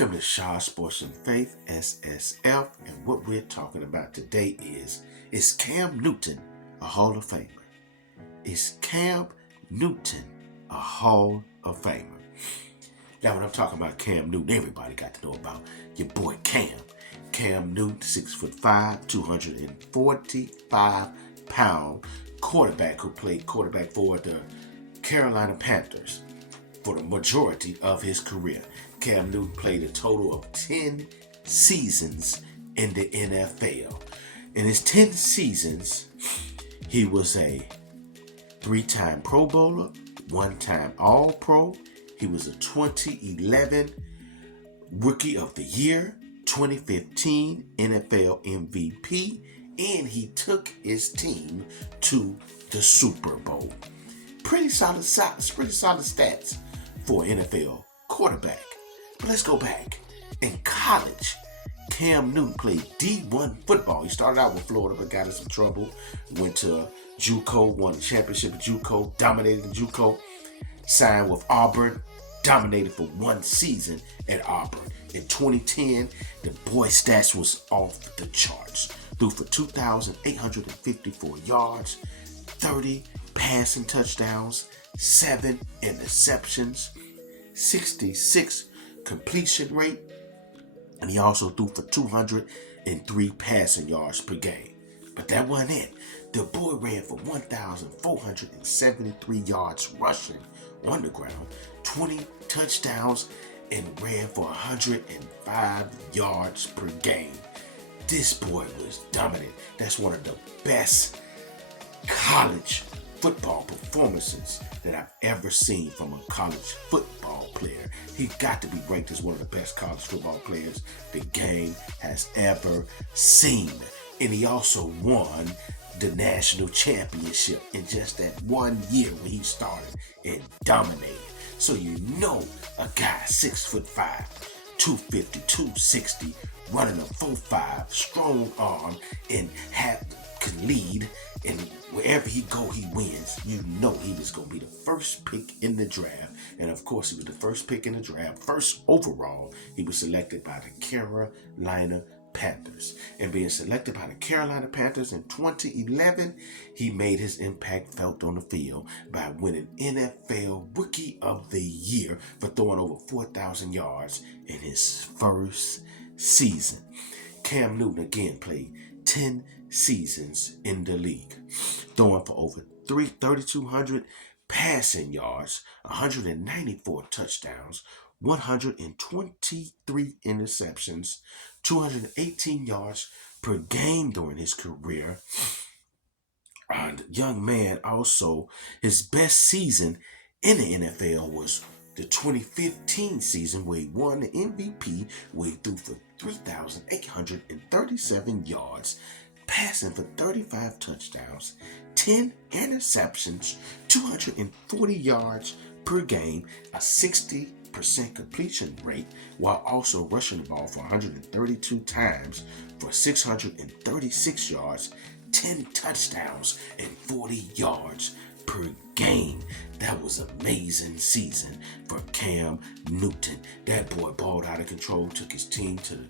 Welcome to Shaw Sports and Faith, SSF, and what we're talking about today is Cam Newton a Hall of Famer? Is Cam Newton a Hall of Famer? Now, when I'm talking about Cam Newton, everybody got to know about your boy Cam. Cam Newton, 6'5", 245-pound quarterback who played quarterback for the Carolina Panthers for the majority of his career. Cam Newton played a total of 10 seasons in the NFL. In his 10 seasons, he was a 3-time Pro Bowler, 1-time All-Pro. He was a 2011 Rookie of the Year, 2015 NFL MVP, and he took his team to the Super Bowl. Pretty solid stats for an NFL quarterback. But let's go back. In college, Cam Newton played D1 football. He started out with Florida, but got in some trouble. Went to JUCO, won the championship at JUCO, dominated in JUCO. Signed with Auburn, dominated for one season at Auburn. In 2010, the boy's stats was off the charts. Threw for 2,854 yards, 30 passing touchdowns, 7 interceptions, 66 completion rate, and he also threw for 203 passing yards per game. But that wasn't it. The boy ran for 1,473 yards rushing on the ground, 20 touchdowns, and ran for 105 yards per game. This boy was dominant. That's one of the best college football performances that I've ever seen from a college football player. He got to be ranked as one of the best college football players the game has ever seen. And he also won the national championship in just that 1 year when he started and dominated. So you know a guy 6'5", 250, 260, running a 4.5, strong arm, and can lead, and wherever he go, he wins. You know he was going to be the first pick in the draft. And of course, he was the first pick in the draft. First overall, he was selected by the Carolina Panthers. And being selected by the Carolina Panthers in 2011, he made his impact felt on the field by winning NFL Rookie of the Year for throwing over 4,000 yards in his first season. Cam Newton again played 10 seasons in the league, throwing for over 3,200 passing yards, 194 touchdowns, 123 interceptions, 218 yards per game during his career. The young man also, his best season in the NFL was the 2015 season where he won the MVP, where he threw for 3,837 yards, passing for 35 touchdowns, 10 interceptions, 240 yards per game, a 60% completion rate, while also rushing the ball for 132 times for 636 yards, 10 touchdowns, and 40 yards per game. That was an amazing season for Cam Newton. That boy balled out of control, took his team to the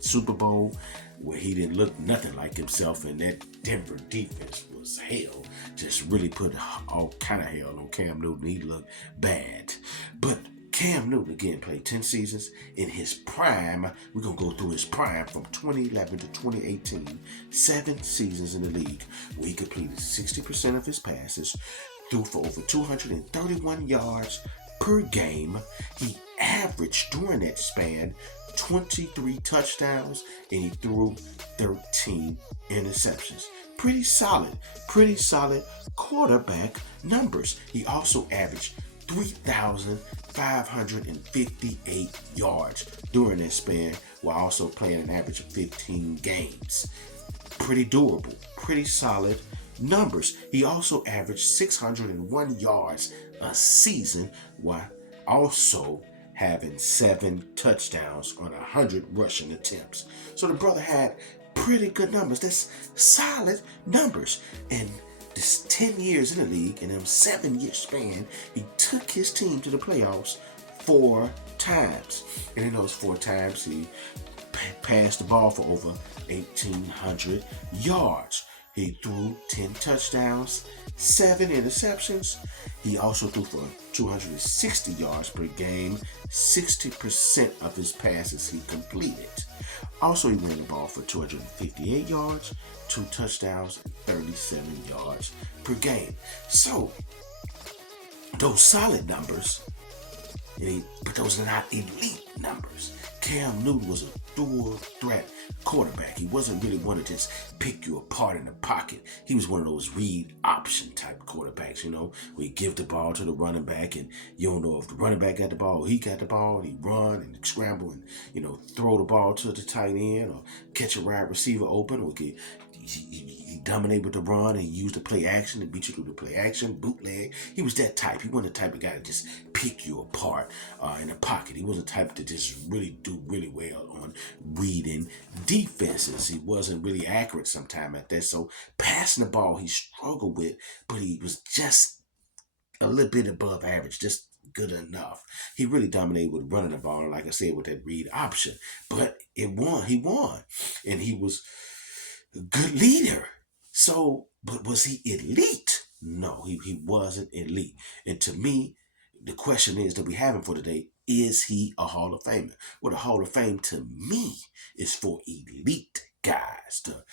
Super Bowl where he didn't look nothing like himself, and that Denver defense was hell. Just really put all kind of hell on Cam Newton. He looked bad. But Cam Newton again played 10 seasons in his prime. We're going to go through his prime from 2011 to 2018. 7 seasons in the league where he completed 60% of his passes, threw for over 231 yards per game. He averaged during that span 23 touchdowns, and he threw 13 interceptions. Pretty solid quarterback numbers. He also averaged 3,558 yards during that span, while also playing an average of 15 games. Pretty durable, pretty solid numbers. He also averaged 601 yards a season, while also having 7 touchdowns on 100 rushing attempts. So the brother had pretty good numbers. That's solid numbers. And this 10 years in the league, in them 7-year span, he took his team to the playoffs 4 times. And in those 4 times, he passed the ball for over 1,800 yards. He threw 10 touchdowns, 7 interceptions. He also threw for 260 yards per game. 60% of his passes he completed. Also, he ran the ball for 258 yards, 2 touchdowns, and 37 yards per game. So, those solid numbers, but those are not elite numbers. Cam Newton was a dual threat quarterback. He wasn't really one to just pick you apart in the pocket. He was one of those read option type quarterbacks, where you give the ball to the running back and you don't know if the running back got the ball or he got the ball, and he run and scramble and, throw the ball to the tight end or catch a wide receiver open, or he dominate with the run and use the play action and beat you through the play action, bootleg. He was that type. He wasn't the type of guy to just pick you apart in the pocket. He wasn't the type to just really do really well on reading defenses. He wasn't really accurate sometime at that. So passing the ball, he struggled with, but he was just a little bit above average, just good enough. He really dominated with running the ball, like I said, with that read option. But he won. And he was a good leader. So, but was he elite? No, he wasn't elite. And to me, the question is that we have him for today, is he a Hall of Famer? Well, the Hall of Fame to me is for elite guys, the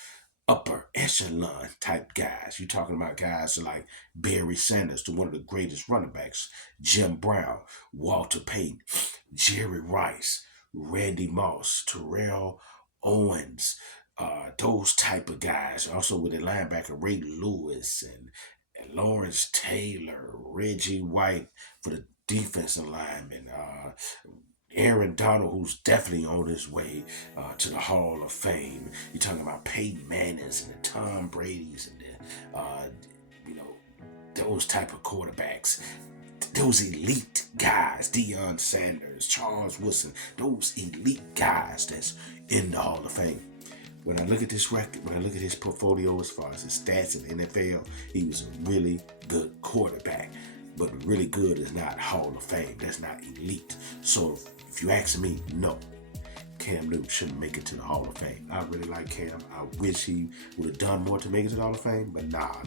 upper echelon type guys. You're talking about guys like Barry Sanders, one of the greatest running backs, Jim Brown, Walter Payton, Jerry Rice, Randy Moss, Terrell Owens, those type of guys. Also with the linebacker Ray Lewis and Lawrence Taylor, Reggie White for the defensive lineman, Aaron Donald, who's definitely on his way to the Hall of Fame. You're talking about Peyton Mannings and the Tom Brady's and those type of quarterbacks. Those elite guys, Deion Sanders, Charles Woodson, those elite guys that's in the Hall of Fame. When I look at this record, when I look at his portfolio as far as his stats in the NFL, he was a really good quarterback. But really good is not Hall of Fame. That's not elite. So if you ask me, no, Cam Newton shouldn't make it to the Hall of Fame. I really like Cam. I wish he would have done more to make it to the Hall of Fame, but nah.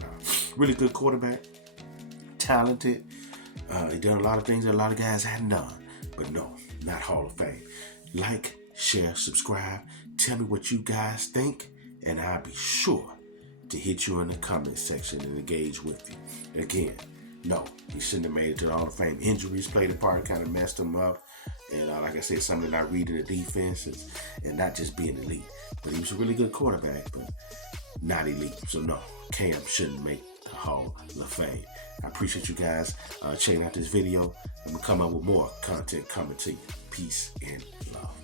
Really good quarterback, talented. He done a lot of things that a lot of guys hadn't done, but no, not Hall of Fame. Like, share, subscribe. Tell me what you guys think, and I'll be sure to hit you in the comment section and engage with you. And again, no, he shouldn't have made it to the Hall of Fame. Injuries played a part, kind of messed him up. And like I said, something not reading the defenses and not just being elite. But he was a really good quarterback, but not elite. So no, Cam shouldn't make the Hall of Fame. I appreciate you guys checking out this video. I'm going to come up with more content coming to you. Peace and love.